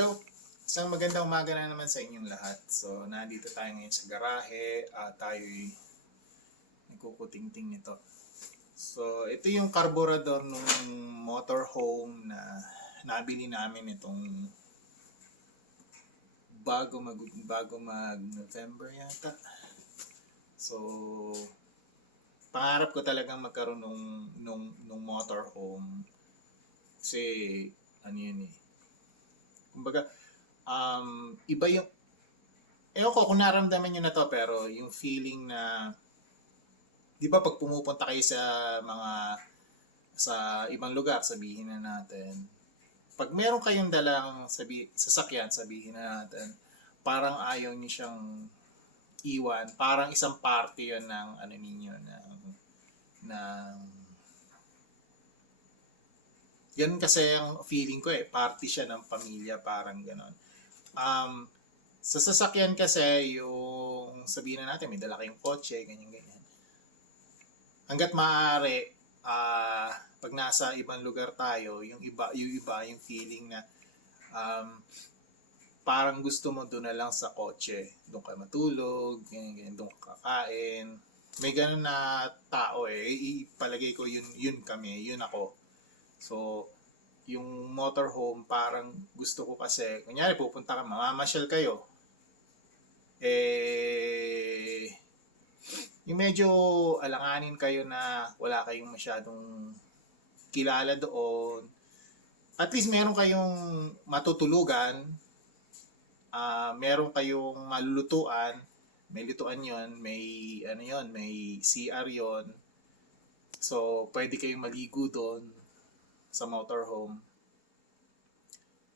Hello, isang magandang umaga na naman sa inyong lahat. So, nandito tayo ngayon sa garahe at tayo'y nagkukutingting nito. So, ito yung carburetor ng motorhome na nabili namin itong bago mag November yata. So, pangarap ko talagang magkaroon nung motorhome. Kasi, ano yun eh. Kumbaga, iba yung, ewan ko kung naramdaman nyo na to, pero yung feeling na, di ba pag pumupunta kayo sa ibang lugar, sabihin na natin, pag meron kayong dalang sasakyan, sabihin na natin, parang ayaw niyo siyang iwan, parang isang party yun ng ano ninyo, ng ganun kasi ang feeling ko party siya ng pamilya, parang ganon. Sa sasakyan kasi, yung sabihin na natin, may dala kayong kotse, ganyan-ganyan. Hanggat maaari, pag nasa ibang lugar tayo, yung yung feeling na parang gusto mo doon na lang sa kotse. Doon ka matulog, ganyan-ganyan, doon ka kakain. May ganun na tao ipalagay ko yun kami, yun ako. So, yung motorhome, parang gusto ko kasi, kunyari pupunta ka, mamamasyal kayo, yung medyo alanganin kayo na wala kayong masyadong kilala doon, at least meron kayong matutulugan, meron kayong malulutuan, may lutuan yon, may ano yon, may CR yon. So, pwede kayong maligo doon sa motorhome.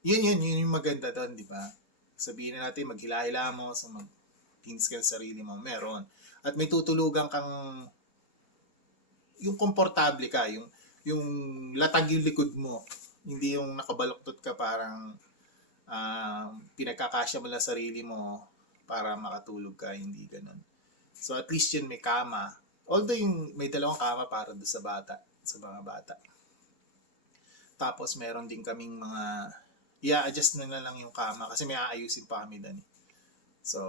Yun yung maganda doon, di ba? Sabihin na natin, maghila-hila mo, so mag-things ka sa sarili mo, meron. At may tutulugan kang, yung komportable ka, yung latag yung likod mo, hindi yung nakabaluktot ka parang pinagkakasya mo lang sarili mo para makatulog ka, hindi ganun. So at least yun may kama. Although yung may dalawang kama para doon sa mga bata. Tapos meron din kaming mga i-adjust na lang yung kama kasi may aayusin pa kami doon. So,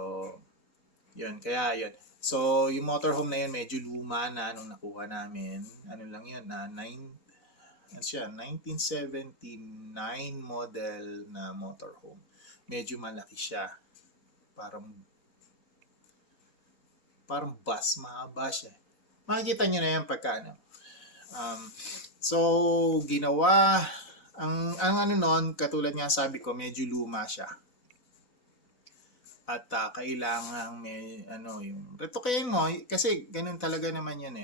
yun. Kaya yun. So, yung motorhome na yun medyo luma na nung nakuha namin. Ano lang yun, 1979 model na motorhome. Medyo malaki siya. Parang bus, mahaba siya. Makikita nyo na yan pagka ano. So, ginawa, ang ano nun, katulad nga sabi ko, medyo luma siya. At kailangan may, yung retokayin mo, kasi ganun talaga naman yun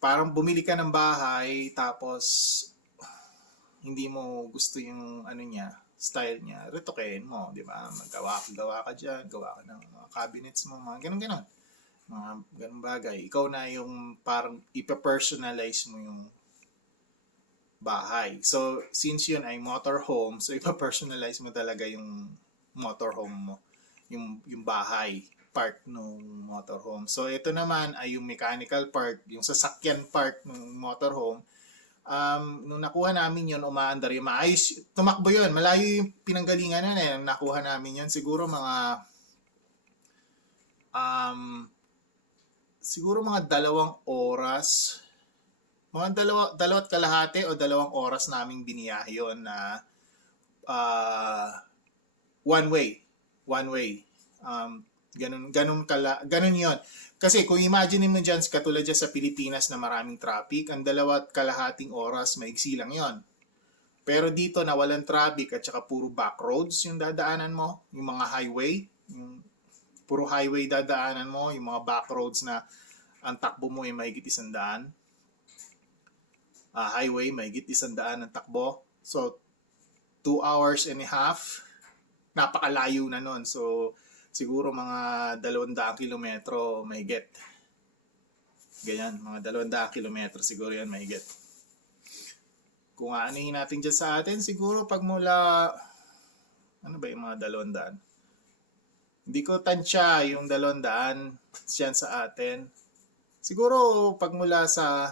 parang bumili ka ng bahay, tapos hindi mo gusto yung style niya, retokayin mo, di ba? Gawa ka dyan, gawa ka ng mga cabinets mo, mga ganun-ganun. Mga ganun bagay. Ikaw na yung parang ipa-personalize mo yung bahay. So, since yun ay motorhome, so ipa-personalize mo talaga yung motorhome mo. Yung bahay part ng motorhome. So, ito naman ay yung mechanical part, yung sasakyan part ng motorhome. Nung nakuha namin yun, umaandar yung maayos. Tumakbo yun. Malayo yung pinanggalingan na nakuha namin yun. Siguro mga mga 2 oras, mga dalawat kalahati o 2 oras naming biniyahe yun na one way. Ganun yun. Kasi kung imagine mo dyan, katulad dyan sa Pilipinas na maraming traffic, ang 2 kalahating oras, maigsi lang yon. Pero dito na walang traffic at saka puro back roads yung dadaanan mo, yung mga highway, yung puro highway dadaanan mo, yung mga back roads na ang takbo mo ay mahigit 100. Highway, mahigit 100 ang takbo. So, 2 hours and a half, napakalayo na nun. So, siguro mga 200 kilometro mahigit. Ganyan, mga 200 kilometro siguro yan mahigit. Kung aanihin natin dyan sa atin, siguro pag mula, ano ba yung mga 200? Hindi ko tansya yung 200 dyan sa atin. Siguro pag mula sa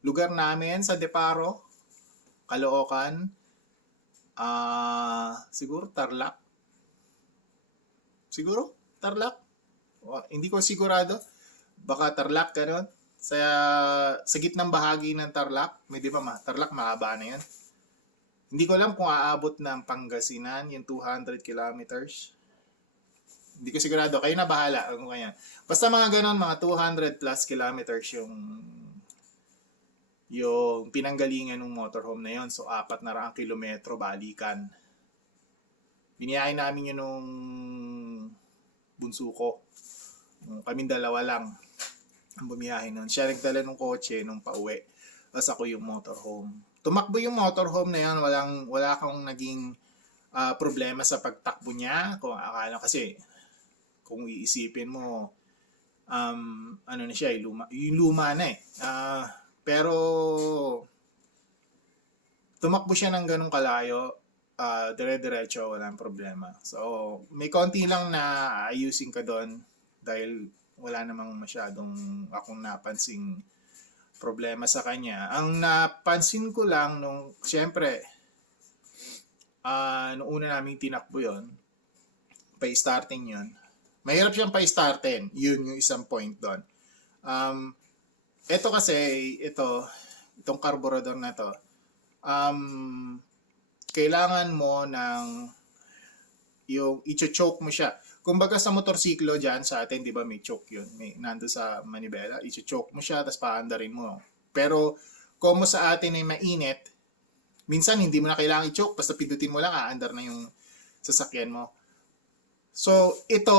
lugar namin, sa Deparo, Caloocan, siguro Tarlac. Siguro Tarlac. Hindi ko sigurado. Baka Tarlac ganun. Sa gitnang bahagi ng Tarlac, may di ba Tarlac mahaba na yan. Hindi ko alam kung aabot ng Pangasinan yung 200 kilometers. Hindi ko sigurado. Kayo na bahala kung kaya. Basta mga ganon, mga 200 plus kilometers yung pinanggalingan ng motorhome na yon. So 400 kilometro balikan. Biniyahin namin yun nung bunso ko. Kaming dalawa lang ang bumiyahin nun. Siya nagdala ng kotse nung pauwi. Tapos ako yung motorhome. Tumakbo yung motorhome na yan. Wala kang naging problema sa pagtakbo niya. Kung akala kasi, kung iisipin mo, ano na siya, yung luma na eh. Pero, tumakbo siya ng ganung kalayo. Dire-diretso, walang problema. So, may konti lang na ayusin ka doon dahil wala namang masyadong akong napansing problema sa kanya. Ang napansin ko lang siyempre, nung una namin tinakbo yon, pa-starting yon. Mahirap siyang pa-startin. Yun yung isang point doon. Ito kasi, itong carburetor na to, kailangan mo yung i-choke mo siya. Kumbaga sa motorsiklo dyan sa atin, di ba may choke yun. Nando sa manibela, i-choke mo siya, tapos paandarin mo. Pero kung sa atin ay mainit, minsan hindi mo na kailangan i-choke, basta pindutin mo lang, aandar na yung sasakyan mo. So, ito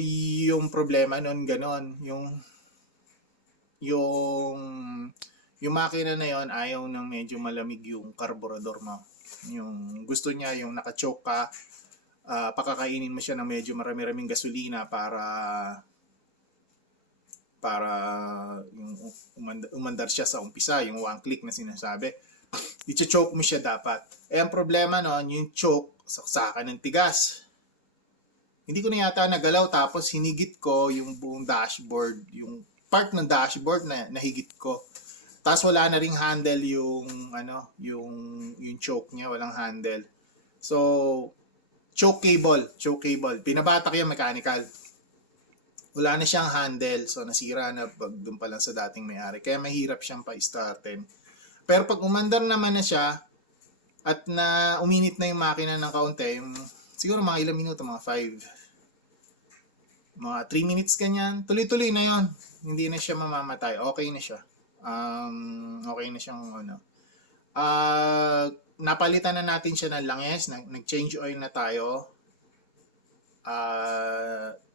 yung problema nun, ganon. Yung makina na yon ayaw ng medyo malamig yung carburetor mo. Yung gusto niya, yung naka-choke ka, pakakainin mo siya ng medyo marami-raming gasolina para yung umandar siya sa umpisa, yung one click na sinasabi. I-choke mo siya dapat. Ang problema noon, yung choke, saksakan ng tigas. Hindi ko na yata nagalaw, tapos hinigit ko yung buong dashboard, yung part ng dashboard na nahigit ko. Tapos wala na ring handle yung choke niya, walang handle. So, choke cable. Pinabatak yung mechanical. Wala na siyang handle. So, nasira na doon pa lang sa dating may-ari. Kaya mahirap siyang pa-startin. Pero pag umandar naman na siya, at na uminit na yung makina ng kaunti, siguro mga ilang minuto, mga 3 minutes ganyan, tuloy-tuloy na yon. Hindi na siya mamamatay. Okay na siya. Okay na siyang napalitan na natin siya ng langis, nag-change oil na tayo,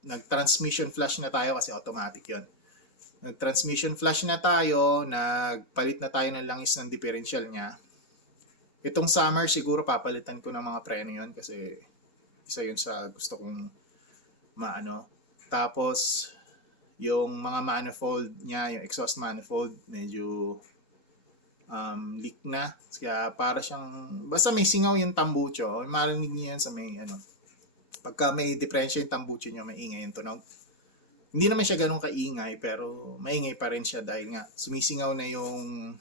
nag-transmission flush na tayo kasi automatic yon. Nag-transmission flush na tayo, nagpalit na tayo ng langis ng differential niya. Itong summer siguro papalitan ko ng mga preno yon kasi isa yun sa gusto kong maano. Tapos yung mga manifold niya, yung exhaust manifold, medyo leak na. Kaya para siyang, basta may singaw yung tambucho. Marinig niyo yan sa may pagka may differential yung tambucho niyo, may ingay yung tunog. Hindi naman siya ganun kaingay, pero maingay pa rin siya dahil nga sumisingaw na yung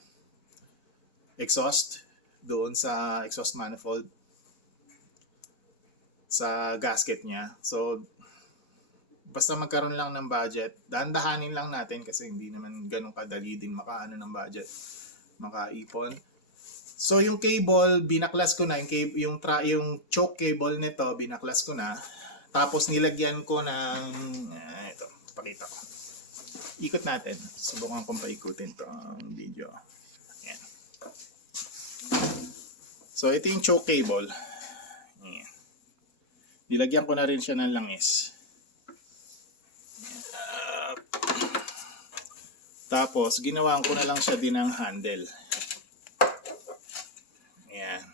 exhaust doon sa exhaust manifold sa gasket niya. So, basta magkaroon lang ng budget, dahan-dahanin lang natin kasi hindi naman ganun kadali din makaano ng budget, makaipon. So yung cable, binaklas ko na, yung choke cable nito, binaklas ko na. Tapos nilagyan ko ng, ito, pakita ko. Ikot natin. Subukan kong paikutin to ang video. Ayan. So ito yung choke cable. Ayan. Nilagyan ko na rin siya ng langis. Tapos, ginawan ko na lang siya din ng handle. Ayan.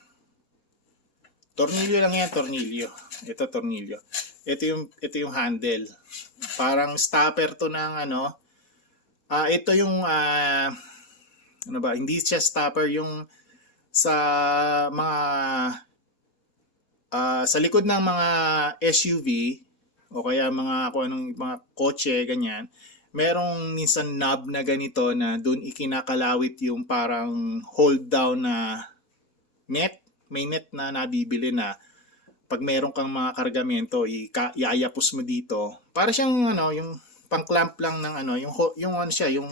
Tornilyo lang yan, tornilyo. Ito, tornilyo. Ito yung handle. Parang stopper to ng ito yung, hindi siya stopper, yung sa mga, sa likod ng mga SUV, o kaya mga kotse, ganyan, merong minsan knob na ganito na doon ikinakalawit yung parang hold down na net, may net na nabibili na pag meron kang mga kargamento, iayapos mo dito. Para siyang ano, yung pang-clamp lang ng ano, yung ano siya, yung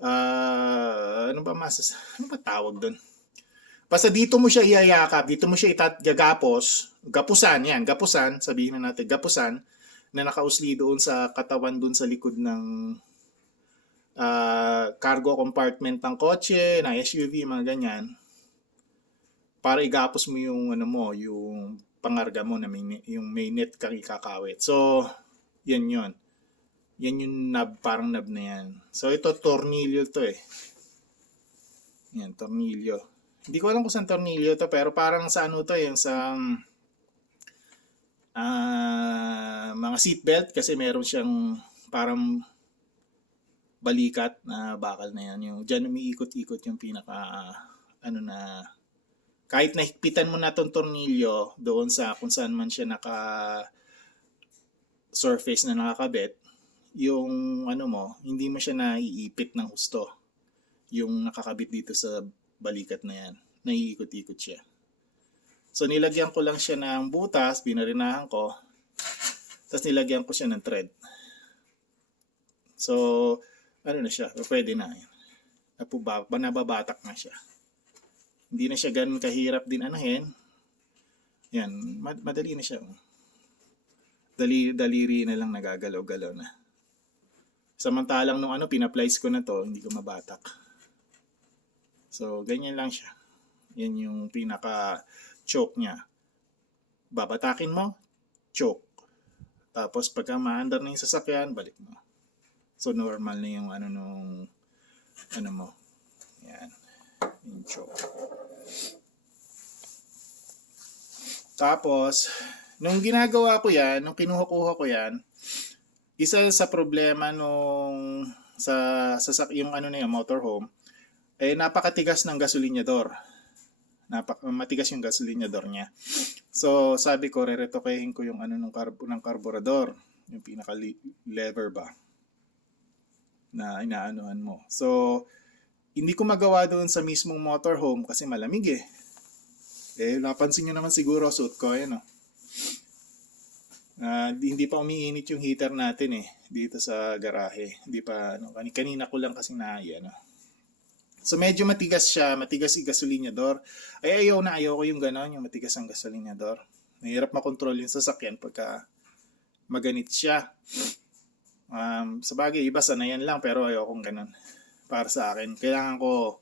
ano ba tawag doon? Basta dito mo siya iyayakap, dito mo siya gagapos, gapusan, sabihin na natin, gapusan, na nakausli doon sa katawan doon sa likod ng cargo compartment ng kotse, ng SUV, mga ganyan, para igapos mo yung ano mo, yung pangarga mo na yung may net kang ikakawit. So, yan yun. Yan yung parang knob na yan. So, ito tornilyo to eh. Yan, tornilyo. Hindi ko alam kung saan tornilyo to, pero parang sa ano to eh, sa mga seatbelt, kasi meron siyang parang balikat na bakal na yan. Yung dyan umiikot-ikot yung pinaka ano na, kahit nahigpitan mo na tong tornilyo doon sa kung saan man siya surface na nakakabit, yung ano mo, hindi mo siya naiipit ng husto. Yung nakakabit dito sa balikat na yan, naiikot-ikot siya. So nilagyan ko lang siya ng butas, binarinahan ko, tapos nilagyan ko siya ng thread. So, ano na siya, pwede na. Nababatak na siya. Hindi na siya ganun kahirap din anahin. Yan, madali na siya. Daliri na lang nagagalaw-galaw na. Samantalang nung pinaplies ko na to, hindi ko mabatak. So, ganyan lang siya. Yan yung pinaka-choke niya. Babatakin mo, choke. Tapos pagka maandar na yung sasakyan, balik mo. So, normal na yung mo. Yan. Yung choke. Tapos, nung ginagawa ko yan, nung kinuha ko yan, isa sa problema nung yung motorhome, napakatigas ng gasolinyador. Matigas yung gasolinyador niya. So, sabi ko, reretokehin ko yung ng karburador, yung pinaka lever ba na inaanuhan mo. So, hindi ko magawa doon sa mismong motorhome kasi malamig eh. Napansin nyo naman siguro, suot ko, hindi pa umiinit yung heater natin eh, dito sa garahe. Hindi pa, kanina ko lang kasi So medyo matigas siya, matigas yung gasolinyador. Ayaw ko yung gano'n, yung matigas ang gasolinyador. Mahirap makontrol yung sasakyan pagka maganit siya. Sa bagay, iba sanayan lang, pero ayaw kong gano'n. Para sa akin, kailangan ko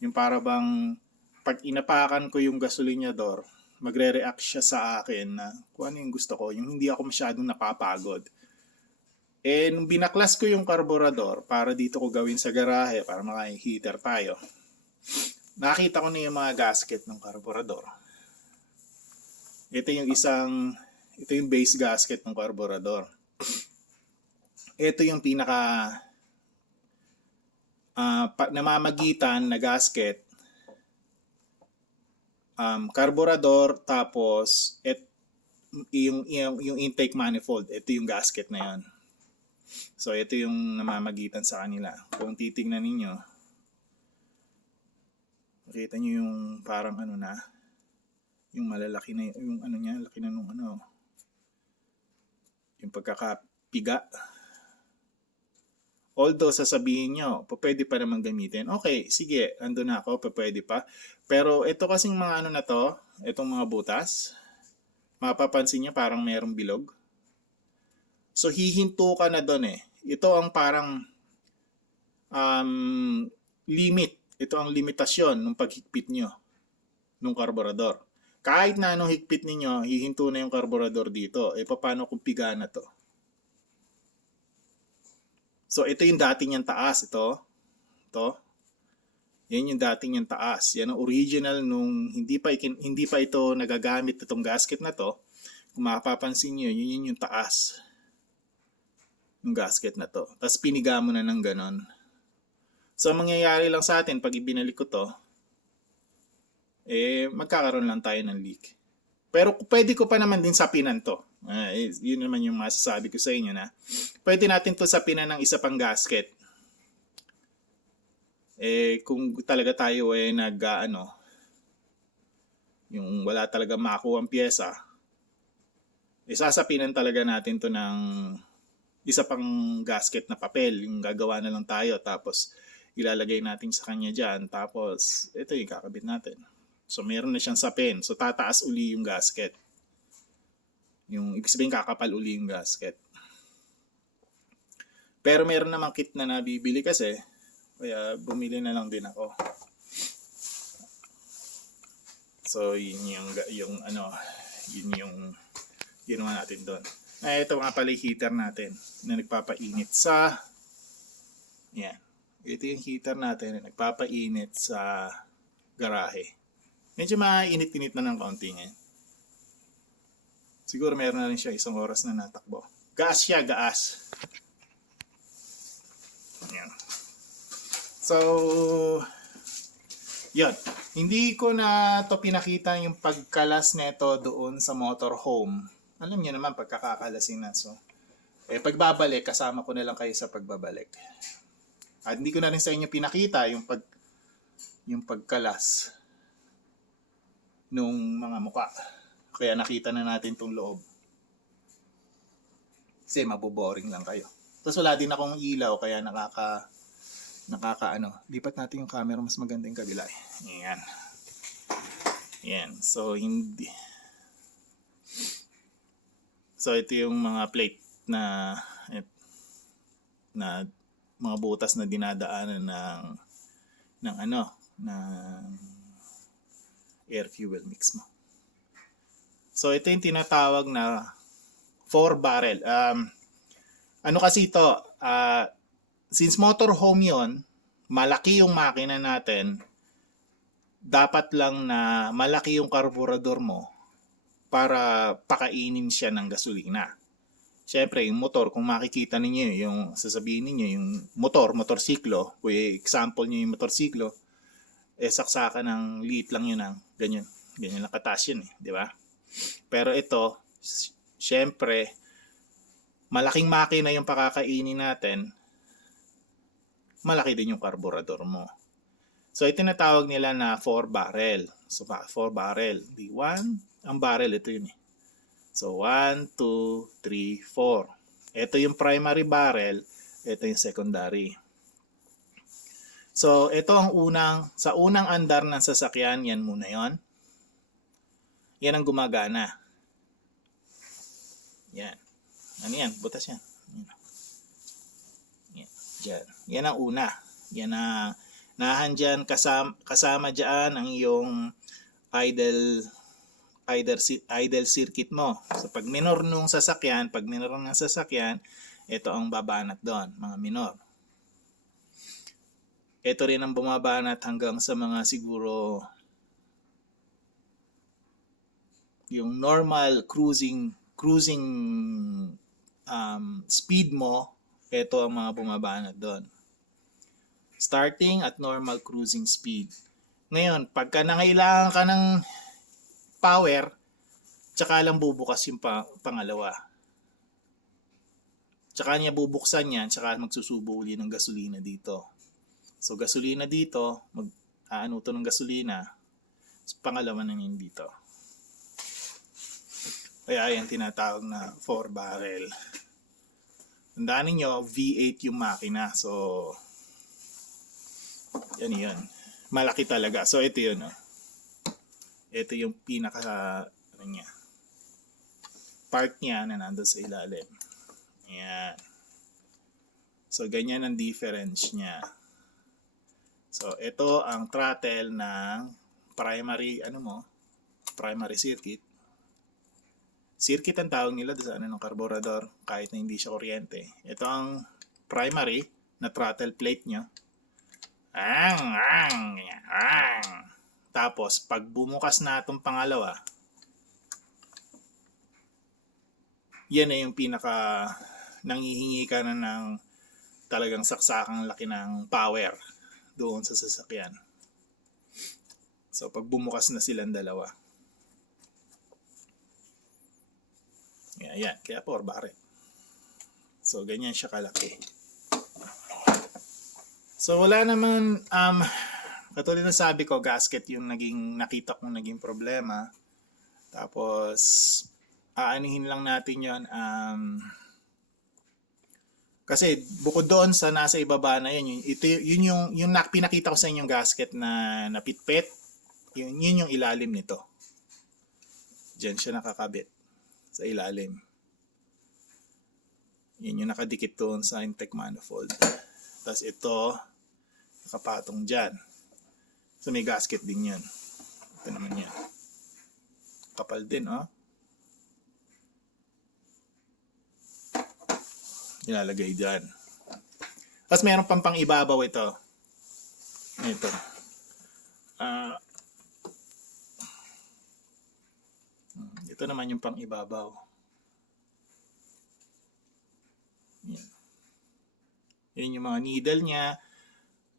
yung para bang pag inapakan ko yung gasolinyador, magre-react siya sa akin na kung ano yung gusto ko, yung hindi ako masyadong napapagod. Nung binaklas ko yung karburador para dito ko gawin sa garahe para maka-heater tayo, nakita ko na yung mga gasket ng karburador. Ito yung base gasket ng karburador. Ito yung pinaka namamagitan na gasket, karburador, tapos yung intake manifold. Ito yung gasket na yan. So, ito yung namamagitan sa kanila. Kung titingnan ninyo, makita nyo yung parang yung malalaki na yung niya, laki na nung yung pagkakapiga. Although sasabihin nyo, pwede pa naman gamitin. Okay, sige, andun na ako, pwede pa. Pero ito kasing mga na to, itong mga butas, mapapansin nyo parang merong bilog. So, hihinto ka na doon eh. Ito ang parang limit. Ito ang limitasyon ng paghigpit nyo ng karburador. Kahit na anong higpit ninyo, hihinto na yung karburador dito. Paano kung piga na to? So, ito yung dating niyang taas. Ito. Yan yung dating niyang taas. Yan ang original nung hindi pa ito nagagamit itong gasket na to. Kung mapapansin nyo, yun yung taas yung gasket na to. Tapos piniga mo na ng ganon. So, ang mangyayari lang sa atin, pag ibinalik ko to, magkakaroon lang tayo ng leak. Pero pwede ko pa naman din sapinan to. Yun naman yung masasabi ko sa inyo na pwede natin to sapinan ng isa pang gasket. Kung talaga tayo yung wala talaga makuha ang pyesa, isasapinan talaga natin to ng isa pang gasket na papel. Yung gagawa na lang tayo, tapos ilalagay natin sa kanya dyan. Tapos ito yung kakabit natin. So meron na siyang sapin. So tataas uli yung gasket. Yung ibig sabihin kakapal uli yung gasket. Pero meron namang kit na nabibili kasi, kaya bumili na lang din ako. So yun yung ginawa natin doon. Ito nga pala yung heater natin na nagpapainit sa, yan. Ito yung heater natin na nagpapainit sa garahe. Medyo mainit-init na ng kaunti ngayon. Siguro meron na rin siya 1 oras na natakbo. Gas siya, gas. Yan. So, yun. Hindi ko na to pinakita yung pagkalas nito doon sa motorhome. Alam niyo naman pagkakakalasin na. So, pagbabalik, kasama ko na lang kayo sa pagbabalik. At hindi ko na rin sa inyo pinakita yung pagkalas nung mga muka. Kaya nakita na natin tong loob. Kasi maboboring lang kayo. Tapos wala din akong ilaw, kaya lipat natin yung camera, mas maganda yung kabila. Yan. Yan. So, ito yung mga plate na mga butas na dinadaanan ng air fuel mix mo. So ito yung tinatawag na 4 barrel. Ano kasi ito, since motorhome yon, malaki yung makina natin, dapat lang na malaki yung karburador mo para pakainin siya ng gasolina. Siyempre, yung motor, kung makikita ninyo, yung sasabihin ninyo, yung motorsiklo, kung example nyo yung motorsiklo, saksakan ng liit lang yun ng ganyan lang kataas yun, di ba? Pero ito, siyempre, malaking makina yung pakakainin natin, malaki din yung karburador mo. So, ito tinatawag nila na 4 barrel. So, 4 barrel. Di 1, ang barrel, ito yun eh. So, 1, 2, 3, 4. Ito yung primary barrel, ito yung secondary. So, ito ang sa unang andar ng sasakyan, yan muna yon. Yan ang gumagana. Yan. Ano yan? Butas yan. Yan. Yan ang una. Yan ang nahan dyan, kasama dyan ang iyong idle circuit mo. So pag minor ng sasakyan, ito ang babanat doon, mga minor. Ito rin ang bumabanat hanggang sa mga siguro yung normal cruising speed mo, ito ang mga bumabanat doon. Starting at normal cruising speed. Ngayon, pagka nangailangan ka ng power, tsaka lang bubukas yung pangalawa. Tsaka niya bubuksan yan, tsaka magsusubo uli ng gasolina dito. So, gasolina dito, mag-aano to ng gasolina, pangalawa na yun dito. Kaya yan tinatawag na 4 barrel. Tandaan ninyo, V8 yung makina. So, yan yun. Malaki talaga. So, ito yun. Ito yung pinaka part niya na nandun sa ilalim. Ayan. So, ganyan ang difference niya. So, ito ang throttle ng primary circuit. Circuit ang tawag nila sa ng carburetor kahit na hindi siya kuryente. Ito ang primary na throttle plate niya. Tapos, pag bumukas na itong pangalawa, yan na yung pinaka nanghihingi ka na ng talagang saksakang laki ng power doon sa sasakyan. So, pag bumukas na silang dalawa. Yan. Kaya 4 barrel. So, ganyan siya kalaki. So, wala naman, Katulad ng sabi ko, gasket yung nakita kong naging problema. Tapos, aanihin lang natin yon. Kasi bukod doon sa nasa ibaba na yun, yun yung pinakita ko sa inyong gasket na napitpit, yun yung ilalim nito. Diyan siya nakakabit sa ilalim. Yun yung nakadikit doon sa intake manifold. Tapos ito, nakapatong dyan. So may gasket din yan. Ito naman yan. Kapal din, oh. Ilalagay dyan. Tapos meron pang ibabaw ito. Ito. Ito naman yung pang ibabaw. Yan. Yan yung mga needle niya.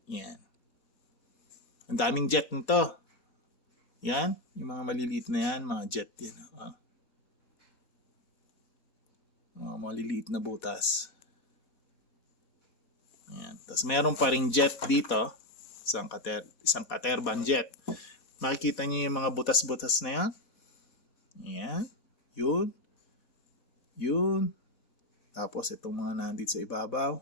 Yan. Ang daming jet nito. Yan. Yung mga maliliit na yan. Mga jet yan. Mga maliliit na butas. Yan. Tapos meron pa ring jet dito. Isang Caterban jet. Makikita niyo yung mga butas-butas na yan. Yan. Yun. Yun. Tapos itong mga nandito sa ibabaw.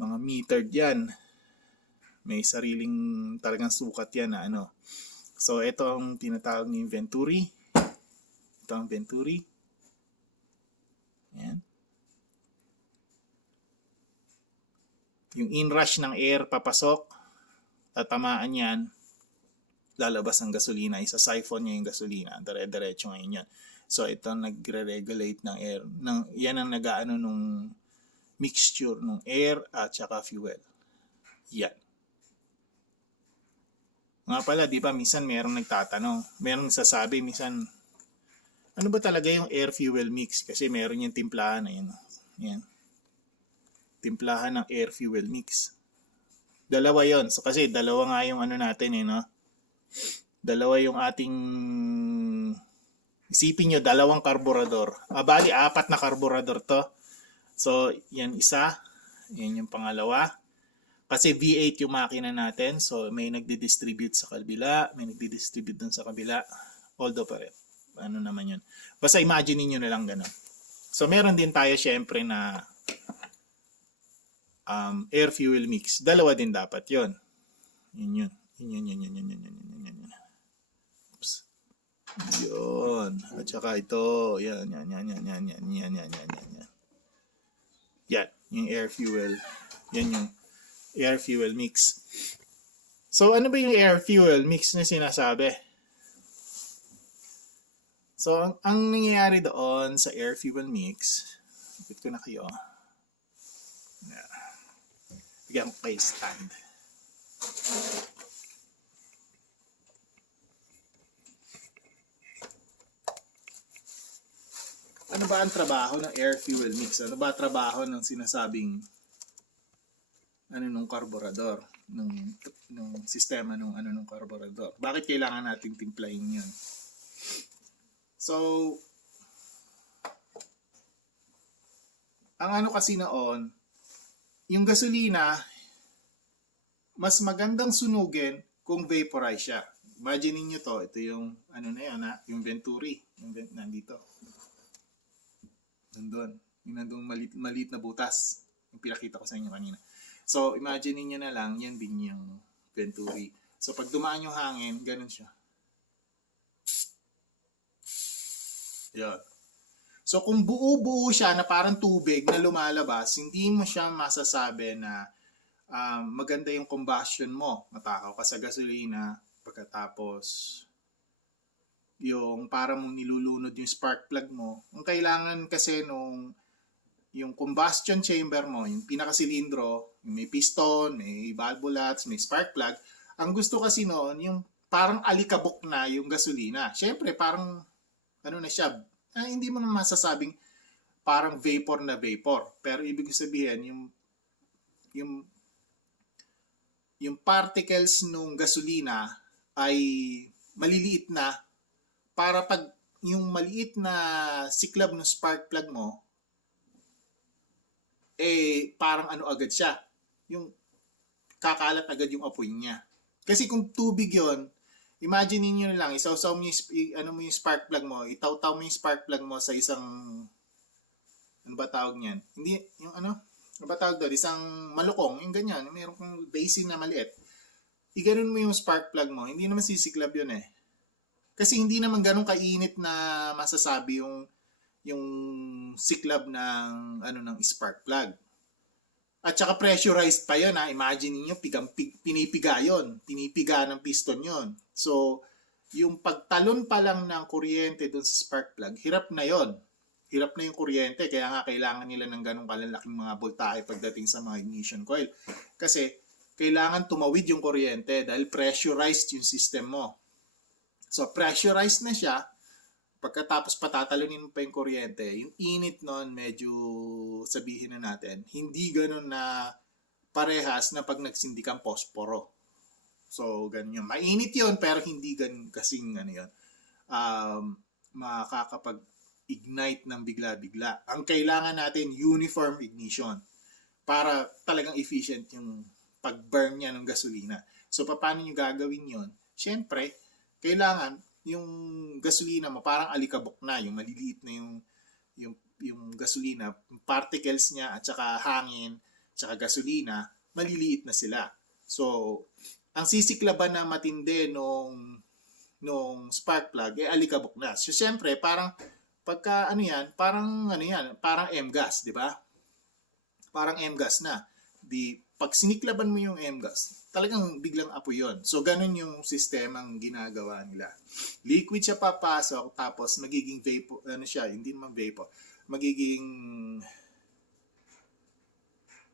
Mga metered yan. May sariling talagang sukat yan na ano. So ito ang tinatawag ni Venturi. Ito ang Venturi. Yan. Yung inrush ng air papasok, tatamaan yan, lalabas ang gasolina. Isa-siphon niya yung gasolina. Dire-diretso ngayon yan. So ito nagre-regulate ng air. Yan ang nag-aano nung mixture ng air at saka fuel. Yan. Nga pala, di ba, minsan merong nagtatanong. Merong sasabi, minsan, ano ba talaga yung air-fuel mix? Kasi meron yung timplahan na yun. Yan. Timplahan ng air-fuel mix. Dalawa yon. So, kasi dalawa nga yung ano natin no? Dalawa yung ating, isipin nyo, dalawang karburador. Bali, 4 na karburador to. So, yan isa. Yan yung pangalawa. Kasi V8 yung makina natin. So, may nagdi-distribute sa kabila. May nagdi-distribute dun sa kabila. Although pa rin. Ano naman yun. Basta imagine niyo na lang gano'n. So, meron din tayo syempre na air-fuel mix. Dalawa din dapat yun. Yun. Yun. Oops. Yun. At saka ito. Yan. Yan. Yung air-fuel. Yan yung air-fuel mix. So, ano ba yung air-fuel mix na sinasabi? So, ang nangyayari doon sa air-fuel mix, ikot ko na kayo. Bigyan ko kayo stand. Ano ba ang trabaho ng air-fuel mix? Ano ba ang trabaho ng sinasabing nung karburador, nung sistema nung karburador? Bakit kailangan nating timplahin 'yun? So, ang ano kasi noon, yung gasolina, mas magandang sunugin kung vaporize siya. Imagine niyo to, ito yung ano na yan, yung Venturi, yung nandito. Nandun. Yung nandun maliit na butas. Yung pinakita ko sa inyo kanina. So, imagine niyo na lang, yan din yung Venturi. So, pag dumaan yung hangin, ganun siya. Yan. So, kung buo-buo siya na parang tubig na lumalabas, hindi mo siya masasabi na maganda yung combustion mo. Matakaw ka sa gasolina, pagkatapos yung parang mong nilulunod yung spark plug mo. Ang kailangan kasi yung combustion chamber mo, yung pinakasilindro, yung may piston, may valvulats, may spark plug, ang gusto kasi noon, yung parang alikabok na yung gasolina. Siyempre, parang ano na siya, hindi mo naman masasabing parang vapor na vapor. Pero ibig sabihin, yung particles nung gasolina ay maliliit na para pag yung maliit na siklab ng spark plug mo, parang ano agad siya. Yung kakalat agad yung apoy niya. Kasi kung tubig yon, imagine niyo lang, isawsaw mo yung, ano mo yung spark plug mo, itaw-taw mo yung spark plug mo sa isang, ano ba tawag niyan? Hindi, yung ano ba tawag doon? Isang malukong, yung ganyan, meron kang basin na maliit. Iganon mo yung spark plug mo, hindi naman sisiklab yun eh. Kasi hindi naman ganun kainit na masasabi yung siklab ng ano ng spark plug. At saka pressurized pa yun ha. Imagine niyo pinipiga yun. Pinipiga ng piston yun. So, yung pagtalon pa lang ng kuryente dun sa spark plug, hirap na yon. Hirap na yung kuryente. Kaya nga kailangan nila ng ganong kalalaking mga voltahe pagdating sa mga ignition coil. Kasi kailangan tumawid yung kuryente dahil pressurized yung system mo. So, pressurized na siya. Pagkatapos patatalunin mo pa yung kuryente, yung init nun, medyo sabihin na natin, hindi ganun na parehas na pag nagsindi kang posporo. So, ganun yun. Mainit yun, pero hindi ganun kasing ano yun. Makakapag-ignite ng bigla-bigla. Ang kailangan natin, uniform ignition para talagang efficient yung pag-burn niya ng gasolina. So, paano nyo gagawin yun? Siyempre, kailangan yung gasolina mo parang alikabok na, yung maliliit na yung gasolina, particles niya at saka hangin, at saka gasolina, maliliit na sila. So, ang sisiklaban na matindi nung spark plug alikabok na. So, siyempre, parang pagka parang M-gas, di ba? Parang M-gas na. Pag siniklaban mo yung M-gas, talagang biglang apoy yun. So, ganun yung sistemang ginagawa nila. Liquid siya papasok, tapos magiging vapor, hindi naman vapor, magiging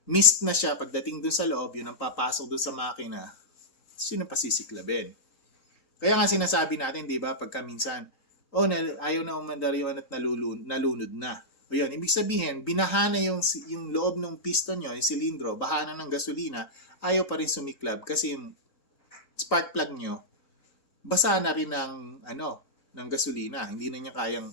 mist na siya pagdating dun sa loob, yun ang papasok dun sa makina, sino pa sisiklabin. Kaya nga sinasabi natin, di ba, pagka minsan, ayaw na umandaryon at nalunod na. O yun, ibig sabihin, binahana yung loob ng piston nyo, yung silindro, bahana ng gasolina, ayaw pa rin sumiklab kasi yung spark plug nyo, basa na rin ng gasolina. Hindi na niya kayang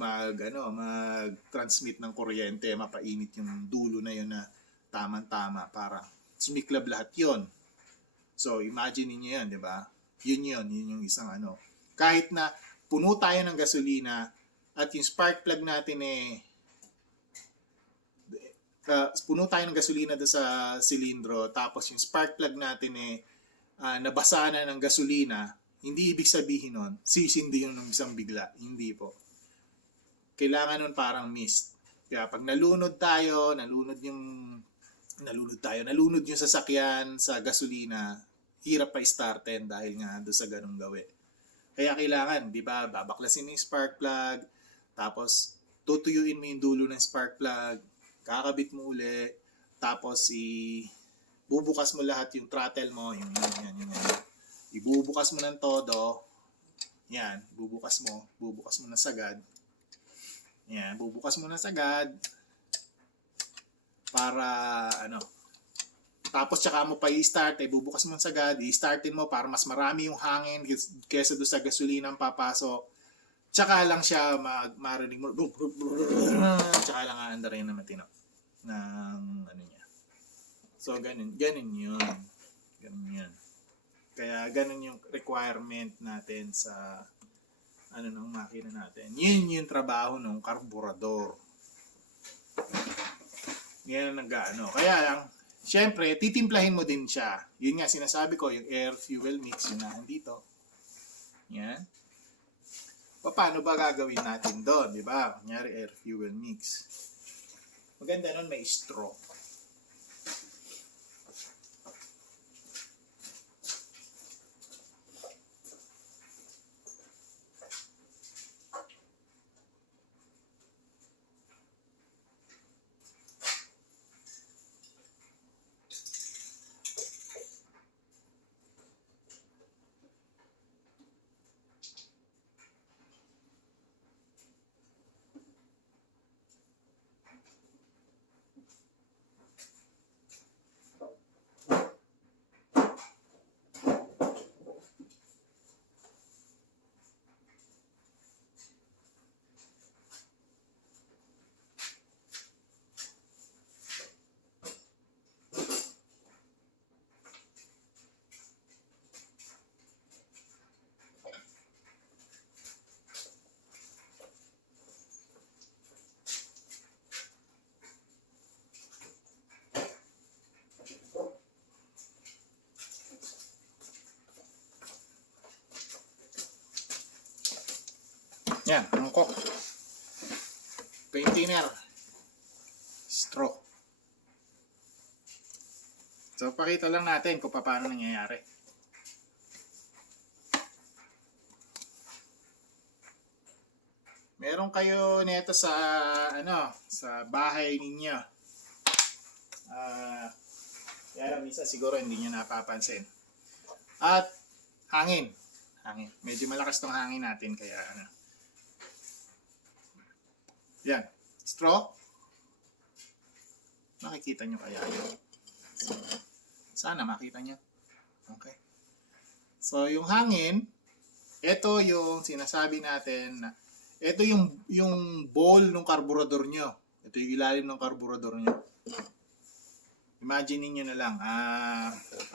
mag-transmit ng kuryente, mapainit yung dulo na yun na tamang-tama para sumiklab lahat yon. So, imagine niyo yan, di ba? Yun yung isang Kahit na puno tayo ng gasolina, at yung spark plug natin puno tayo ng gasolina doon sa silindro, tapos yung spark plug natin nabasa na ng gasolina, hindi ibig sabihin nun, sisindi yun ng isang bigla. Hindi po. Kailangan nun parang mist. Kaya pag nalunod yung sasakyan sa gasolina, hirap pa starten dahil nga doon sa ganung gawin. Kaya kailangan, di ba, babaklasin yung spark plug, tapos tutuyuin mo yung dulo ng spark plug, kakabit mo uli, tapos bubukas mo lahat yung throttle mo, yan. Ibubukas mo ng todo, yan, bubukas mo ng sagad. Yan, bubukas mo ng sagad para tapos tsaka mo pa i-start, bubukas mo ng sagad, i-startin mo para mas marami yung hangin kesa doon sa gasolina ang papasok. Tsaka lang siya marinig mo, tsaka lang aandarin na matino ng niya. So, ganun yun. Kaya ganun yung requirement natin sa ng makina natin. Yun yung trabaho ng karburador. Yan ang Kaya lang, syempre, titimplahin mo din siya. Yun nga, sinasabi ko, yung air-fuel mix, yun na dito. Yan. Paano ba gagawin natin doon, di ba? Kunyari, air-fuel mix. Maganda nun, may straw. Yan, mangkok. Paint thinner. Straw. So, pakita lang natin kung paano nangyayari. Meron kayo nito sa sa bahay ninyo. Kaya minsan siguro hindi niyo napapansin. At hangin. Medyo malakas tong hangin natin kaya Yan. Straw. Makikita nyo kaya yun. Sana makita nyo. Okay. So, yung hangin, ito yung sinasabi natin na ito yung bowl ng karburador nyo. Ito yung ilalim ng karburador nyo. Imagine niyo na lang.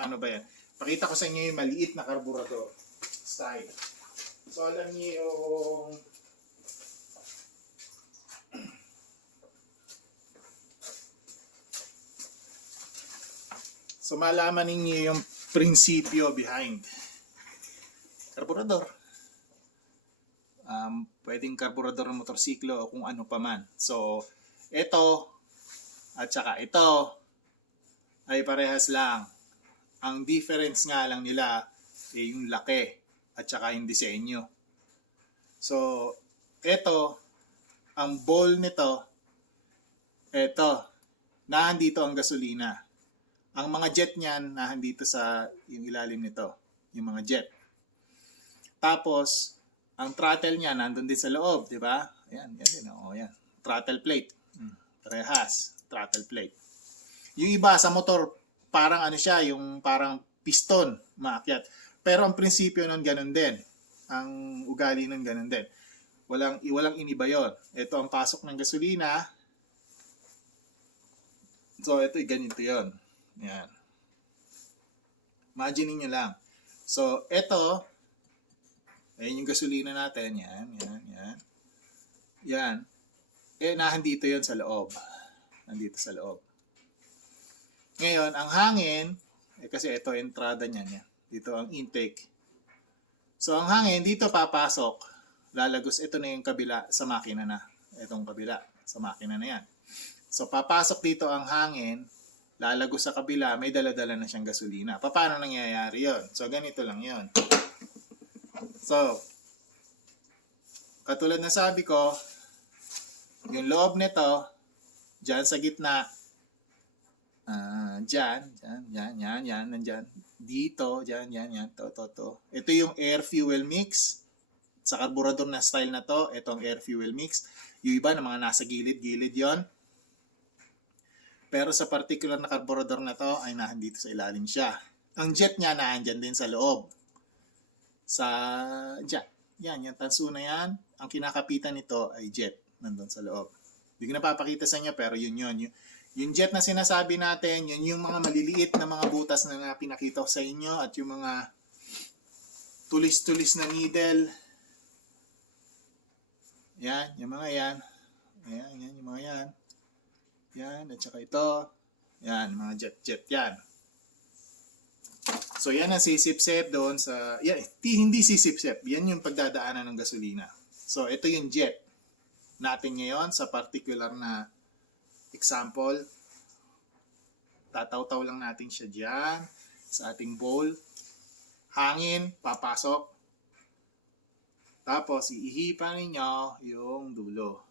Ano ba yan? Pakita ko sa inyo yung maliit na karburador style. So, alam niyo yung so, malaman ninyo yung prinsipyo behind karburador. Pwedeng karburador ng motorsiklo o kung ano pa man. So, ito at saka ito ay parehas lang. Ang difference nga lang nila ay yung laki at saka yung disenyo. So, ito, ang bowl nito, ito, nahandito ang gasolina. Ang mga jet niyan, nahandito sa yung ilalim nito, yung mga jet. Tapos, ang throttle niya, nandun din sa loob, di ba? Ayan, yan din. O, yan. Throttle plate. Parehas, throttle plate. Yung iba sa motor, parang siya, yung parang piston, maakyat. Pero ang prinsipyo nun, ganun din. Ang ugali nun, ganun din. Walang iniba yon. Ito ang pasok ng gasolina. So, ito, ganito yon. Yan. Imagine niyo lang. So, ito, ayan yung gasolina natin. Yan. Nahandito yon sa loob. Nandito sa loob. Ngayon, ang hangin, kasi ito entrada niyan. Dito ang intake. So, ang hangin, dito papasok. Lalagos, ito na yung kabila sa makina na. Itong kabila sa makina na yan. So, papasok dito ang hangin, lalagos sa kabila, may dala-dala na siyang gasolina. Paano nangyayari yon? So, ganito lang yon. So, katulad na sabi ko, yung loob nito, dyan sa gitna, yan, nandyan, dito, yan, to. Ito yung air fuel mix. Sa karburador na style na to, ito ang air fuel mix. Yung iba na mga nasa gilid-gilid yon. Pero sa particular na karburador na to, ay nahandito sa ilalim siya. Ang jet niya, nahandyan din sa loob. Sa jet. Yan, yung tanso na yan. Ang kinakapitan nito ay jet. Nandun sa loob. Hindi ko napapakita sa inyo, pero yun. Yung jet na sinasabi natin, yun yung mga maliliit na mga butas na pinakita ko sa inyo at yung mga tulis-tulis na needle. Yan, yung mga yan. Ayan, yung mga yan. Yan, at saka ito. Yan, mga jet yan. So, yan ang sisip-sip doon sa... Yan, hindi sisip-sip. Yan yung pagdadaanan ng gasolina. So, ito yung jet natin ngayon sa particular na example. Tataw-taw lang natin siya dyan sa ating bowl. Hangin, papasok. Tapos, iihipan ninyo yung dulo.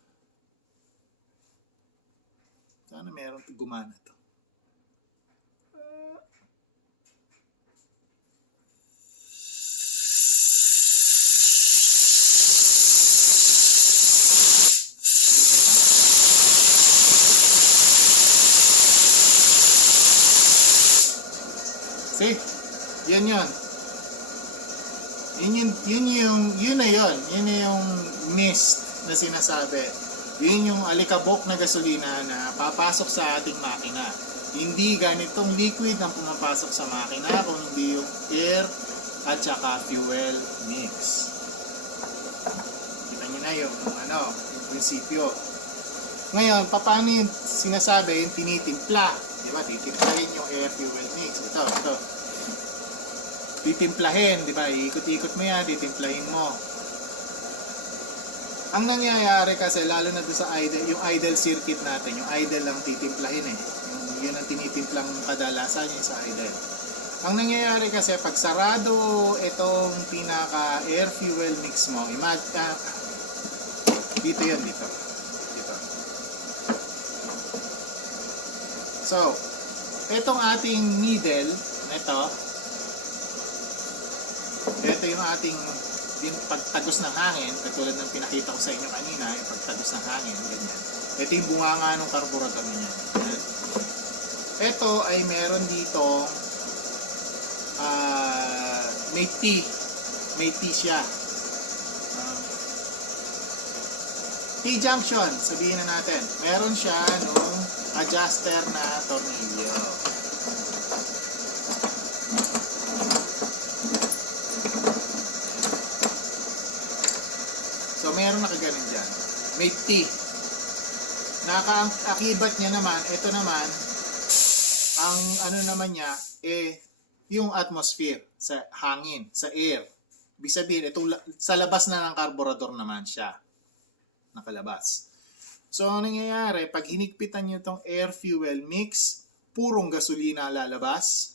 Sana meron gumana to. See? Yan yun. Yun na yung mist na sinasabi. Yun yung alikabok na gasolina na papasok sa ating makina. Hindi ganitong liquid ang pumapasok sa makina, kundi yung air at saka fuel mix. Kita nyo na yung prinsipyo. Ngayon, paano yung sinasabi, yung tinitimpla? Diba? Titimplahin yung air fuel mix. Ito. Titimplahin, di ba? Iikot-ikot mo yan, titimplahin mo. Ang nangyayari kasi, lalo na doon sa idle, yung idle circuit natin, yung idle lang titimplahin eh. Yun ang tinitimplang kadalasan yung sa idle. Ang nangyayari kasi, pag sarado itong pinaka air fuel mix mo, dito yan, dito. So, itong ating needle, ito yung ating pagtagos ng hangin, katulad ng pinakita ko sa inyo kanina, yung pagtagos ng hangin, ganyan. Ito yung bunganga ng carburetor niya. Ito ay meron dito, may T siya. T-junction, sabihin na natin. Meron siya nung adjuster na tornilyo. So, meron nakaganon dyan. May T. Naka-akibat niya naman, ito naman, ang ano naman niya, yung atmosphere, sa hangin, sa air. Ibig sabihin, sa labas na ng carburetor naman siya. Nakalabas. So, ang nangyayari, pag hinigpitan nyo itong air fuel mix, purong gasolina lalabas.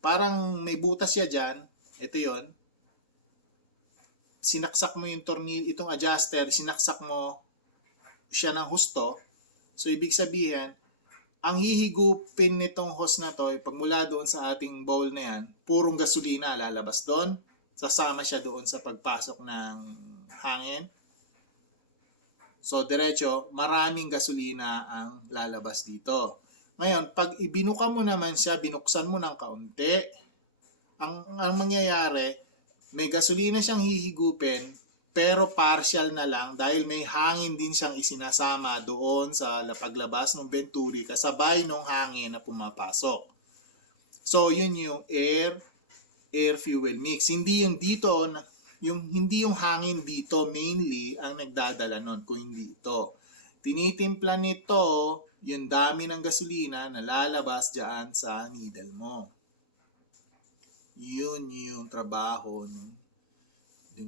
Parang may butas siya dyan. Ito yon. Sinaksak mo yung tornilyo, itong adjuster, sinaksak mo siya ng husto. So, ibig sabihin, ang hihigupin nitong hose na to, pag mula doon sa ating bowl na yan, purong gasolina lalabas doon. Sasama siya doon sa pagpasok ng hangin. So, diretso, maraming gasolina ang lalabas dito. Ngayon, pag ibinuka mo naman siya, binuksan mo ng kaunti, ang mangyayari, may gasolina siyang hihigupin, pero partial na lang dahil may hangin din siyang isinasama doon sa paglabas ng venturi kasabay ng hangin na pumapasok. So, yun yung air fuel mix. Hindi yung dito, hindi yung hangin dito mainly ang nagdadala nun, kung hindi ito. Tinitimpla nito yung dami ng gasolina na lalabas dyan sa needle mo. Yun yung trabaho ng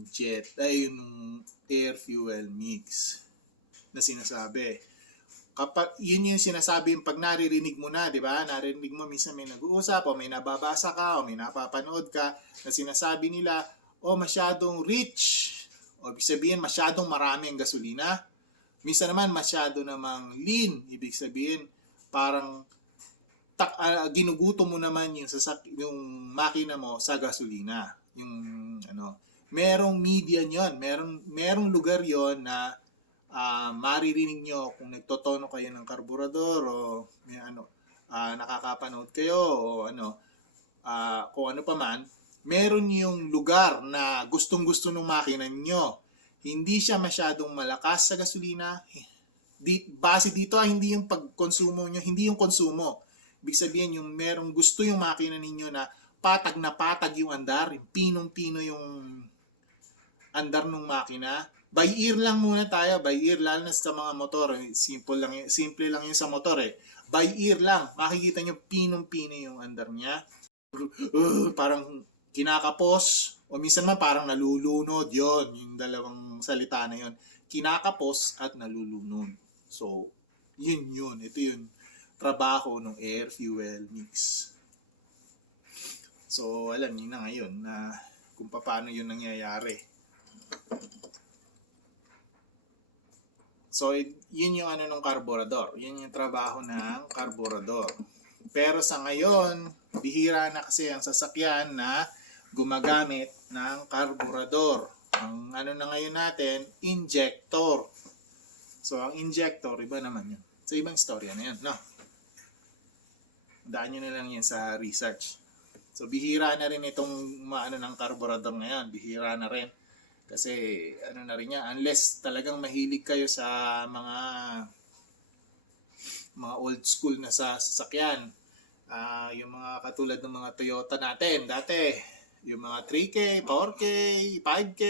jet, yung air fuel mix na sinasabi. Kapag yun yung sinasabi, yung pag naririnig mo na, di ba? Naririnig mo, minsan may nag-uusap o may nababasa ka o may napapanood ka na sinasabi nila, masyadong rich, o ibig sabihin masyadong marami ang gasolina. Minsan naman masyado namang lean, ibig sabihin parang ginuguto mo naman yung makina mo sa gasolina. Yung merong median yon, merong lugar yon na maririnig nyo kung nagtotono kayo ng karburador o may nakakapanood kayo o kung ano pa man, meron yung lugar na gustong-gusto ng makina nyo. Hindi siya masyadong malakas sa gasolina. Base dito, hindi yung pagkonsumo nyo, hindi yung konsumo. Ibig sabihin, yung merong gusto yung makina ninyo na patag yung andar, yung pinong-pino yung andar ng makina. By ear lang muna tayo, by ear, lalo na sa mga motor. Simple lang yun sa motor eh. By ear lang, makikita nyo pinong-pino yung andar niya. Parang kinakapos, o minsan man parang nalulunod, yon yung dalawang salita na yon, kinakapos at nalulunod. So, yun. Ito yung trabaho ng air fuel mix. So, alam niyo na ngayon na kung paano yun nangyayari. So, yun yung ng carburetor. Yun yung trabaho ng carburetor. Pero sa ngayon, bihira na kasi ang sasakyan na gumagamit ng carburetor. Ang na ngayon natin, injector. So, ang injector, iba naman yun. So, ibang istorya na yun, no? Daan nyo na lang yan sa research. So, bihira na rin itong ng carburetor ngayon. Bihira na rin. Kasi, na rin yan. Unless talagang mahilig kayo sa mga old school na sasakyan. Yung mga katulad ng mga Toyota natin dati, yung mga 3K, 4K, 5K,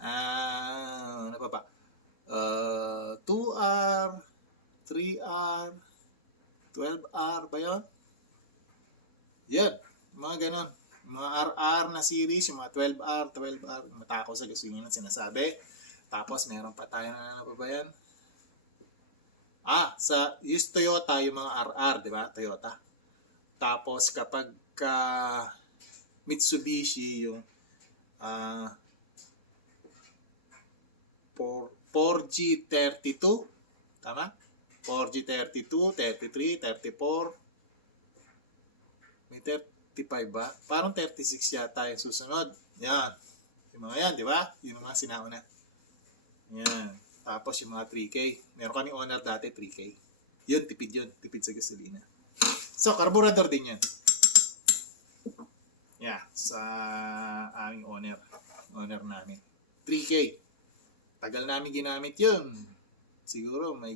ano pa 2R, 3R, 12R ba yun? Yan, mga ganon. Mga RR na series, yung mga 12R, 12R, matakaw sa gasolina sinasabi. Tapos meron pa tayo na ano pa ba yan? Sa yung Toyota, yung mga RR, di ba? Toyota. Tapos kapag Mitsubishi, yung 4G32, tama? 4G32, 33, 34, may 35 ba? Parang 36 yata yung susunod. Yan. Yung mga yan, di ba? Yung mga sinauna. Yan. Tapos yung mga 3K. Meron kami owner dati, 3K. Yun. Tipid sa gasolina. So, carburetor din yan. Yeah. Sa aming owner namin. 3K. Tagal namin ginamit yun. Siguro may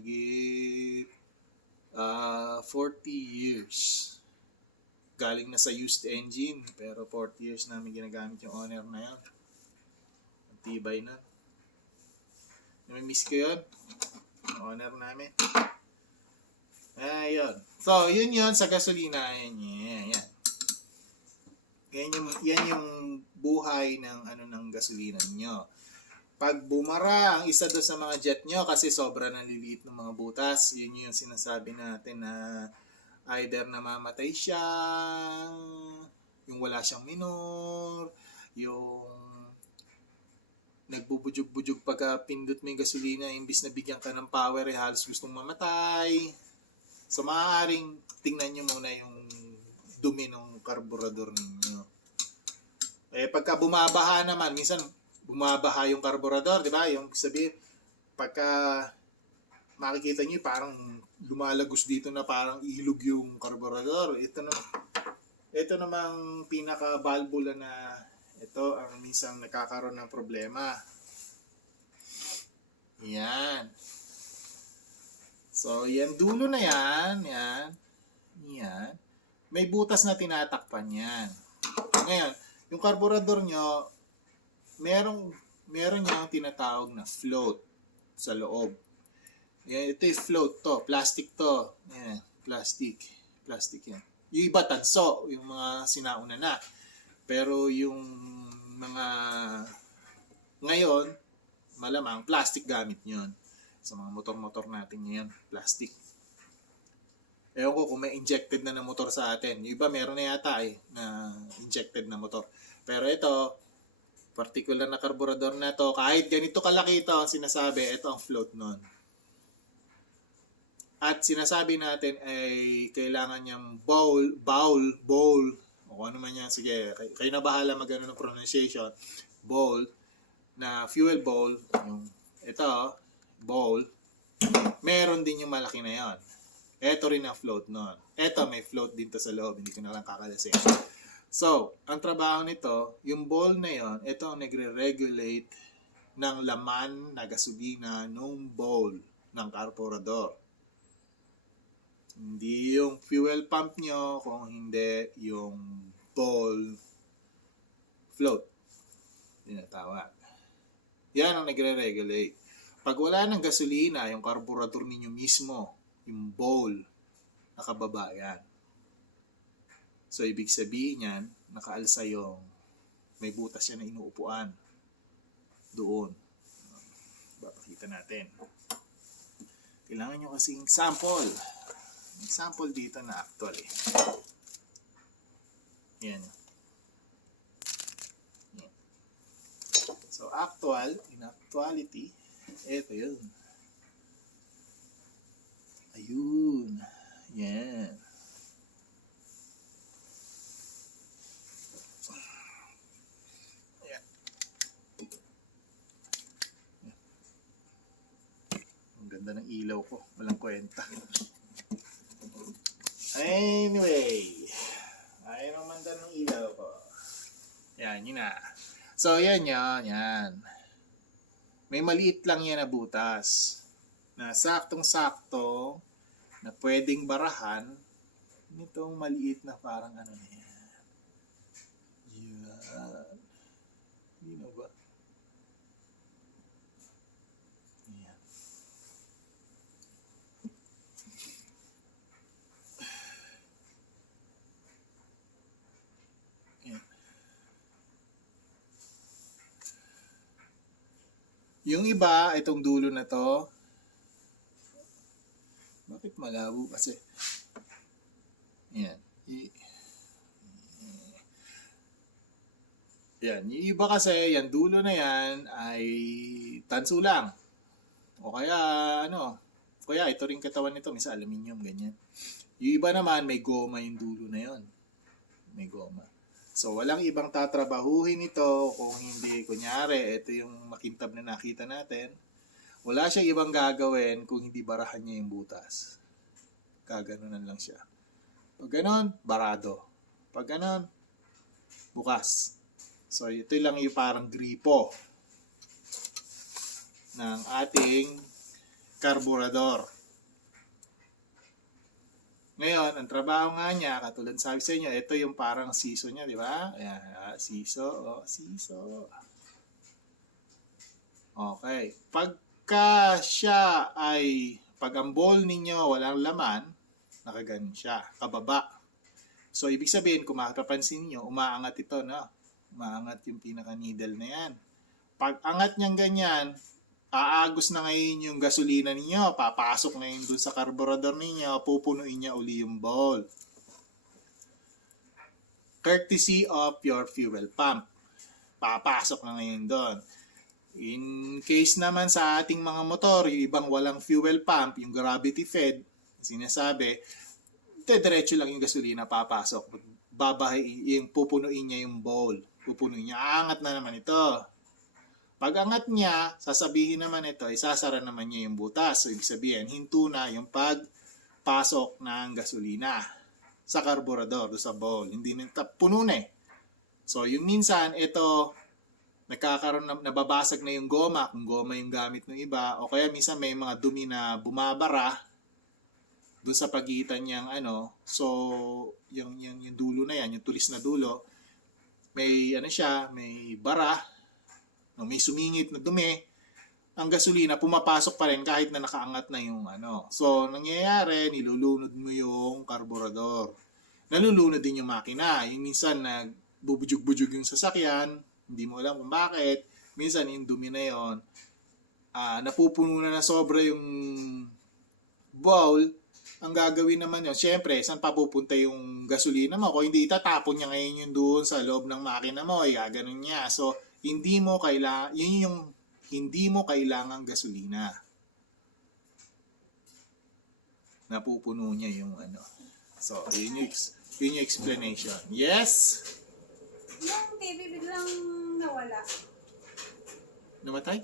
40 years. Galing na sa used engine. Pero 40 years namin ginagamit yung owner na yun. Ang tibay na. Namimiss ko yun. Yung owner namin. Ayun. So, yun sa gasolina. Yan. Yan yung buhay ng gasolina nyo. Pag bumara ang isa doon sa mga jet nyo kasi sobra nang liliit ng mga butas, yun yung sinasabi natin na either namamatay siya, yung wala siyang minor, yung nagbubudyog-budyog pagka pindot mo yung gasolina, imbis na bigyan ka ng power, halos gustong mamatay. So, maaaring tingnan nyo muna yung dumi ng karburador ninyo. Pagka bumabaha naman, minsan bumabaha yung karburador, di ba? Yung sabihin, pagka makikita nyo, parang lumalagos dito na parang ilog yung karburador. Ito namang pinaka-valvula na ito ang minsan nakakaroon ng problema. Yan. So, yan dulo na yan. Yan. May butas na tinatakpan yan. Ngayon, yung karburador nyo, meron niyang tinatawag na float sa loob. Yan, ito yung float to. Plastic to. Yan, plastic yan. Yung iba tanso, yung mga sinauna na. Pero yung mga ngayon, malamang plastic gamit nyon. Sa mga motor-motor natin ngayon, plastic. Ewan ko kung may injected na motor sa atin. Yung iba meron na yata na injected na motor. Pero ito, particular na karburador na to, kahit ganito kalaki ito, sinasabi, ito ang float nun. At sinasabi natin ay kailangan niyang bowl, o ano man yan, sige, kayo na bahala mag-ano ng pronunciation, bowl, na fuel bowl, yung ito, bowl, meron din yung malaki na yon. Ito rin ang float nun. Ito may float dito sa loob, hindi ko na lang kakalasin. So, ang trabaho nito, yung bowl na yon, ito ang nagre-regulate ng laman na gasolina ng bowl ng karburador. Hindi yung fuel pump nyo, kung hindi yung bowl float. Tinatawag. Yan ang nagre-regulate. Pag wala ng gasolina, yung karburador ninyo mismo, yung bowl, nakababa yan. So, ibig sabihin yan, nakaalsa yung may butas yan na inuupuan. Doon. Papakita natin. Kailangan nyo kasing sample. Example dito na actual Yan. So, in actuality, ito yun. Ayun. Yan. Ayan. Ang ganda ng ilaw ko. Walang kwenta. Anyway, ayaw naman din ng ilaw ko. Yan, yun na. So, yan. May maliit lang yan na butas. Na saktong-sakto na pwedeng barahan nitong maliit na parang ano na yan. Yan. Hindi na ba? Yung iba, itong dulo na to, bakit malabo kasi? Yan. Yan. Yung iba kasi, yan dulo na yan ay tanso lang. O kaya, ano, kaya ito rin katawan nito, minsan aluminium, ganyan. Yung iba naman, may goma yung dulo na yon. May goma. So, walang ibang tatrabahuhin ito kung hindi, kunyari, ito yung makintab na nakita natin. Wala siya ibang gagawin kung hindi barahan niya yung butas. Gaganunan lang siya. Pag ganon, barado. Pag ganon, bukas. So, ito lang yung parang gripo ng ating karburador. Ngayon, ang trabaho nga niya, katulad sabi sa inyo, ito yung parang siso niya, di ba? Ayan, siso, siso. Okay. Pagka siya ay, pag ang bowl ninyo walang laman, nakaganon siya, kababa. So, ibig sabihin, kung makapapansin niyo, umaangat ito, no? Umaangat yung pinaka-needle na yan. Pag angat niyang ganyan, aagos na ngayon yung gasolina ninyo, papasok na yun dun sa carburetor ninyo, pupunuin niya uli yung bowl. Courtesy of your fuel pump. Papasok na ngayon doon. In case naman sa ating mga motor, yung ibang walang fuel pump, yung gravity fed, sinasabi, diretso lang yung gasolina papasok. Babahay, yung pupunuin niya yung bowl. Pupunuin niya, aangat na naman ito. Pag angat niya, sasabihin naman ito, isasara naman niya yung butas. So, ibig sabihin, hinto na yung pagpasok ng gasolina sa karburador, sa bowl. Hindi na, puno na eh. So, yung minsan, ito, nagkakaroon na, nababasag na yung goma, kung goma yung gamit ng iba, o kaya minsan may mga dumi na bumabara doon sa pagitan niyang ano, so, yung dulo na yan, yung tulis na dulo, may ano siya, may bara, no, may sumingit na dumi, ang gasolina pumapasok pa rin kahit na nakaangat na yung ano. So, nangyayari, nilulunod mo yung karburador. Nalulunod din yung makina. Yung minsan, nagbubudyog-budyog yung sasakyan, hindi mo alam kung bakit. Minsan, yung dumi na yun, napupuno na sobra yung bowl. Ang gagawin naman yun, syempre, saan papupunta yung gasolina mo? Kung hindi itatapon niya ngayon yun doon sa loob ng makina mo, ay gaganon niya. So, hindi mo kailangan, yun yung hindi mo kailangang gasolina. Napupuno niya yung ano. So, yun yung explanation. Yes? Yung TV biglang nawala. Namatay?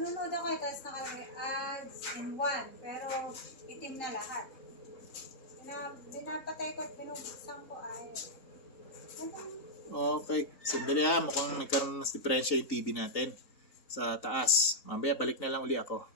Nanonood ako eh, tapos nakalagay ads in one, pero itim na lahat. Binapatay ko at binubuksan ko ay... Okay. Sandali ha, mukhang nagkaroon ng diferensya yung TV natin sa taas. Mamaya balik na lang uli ako.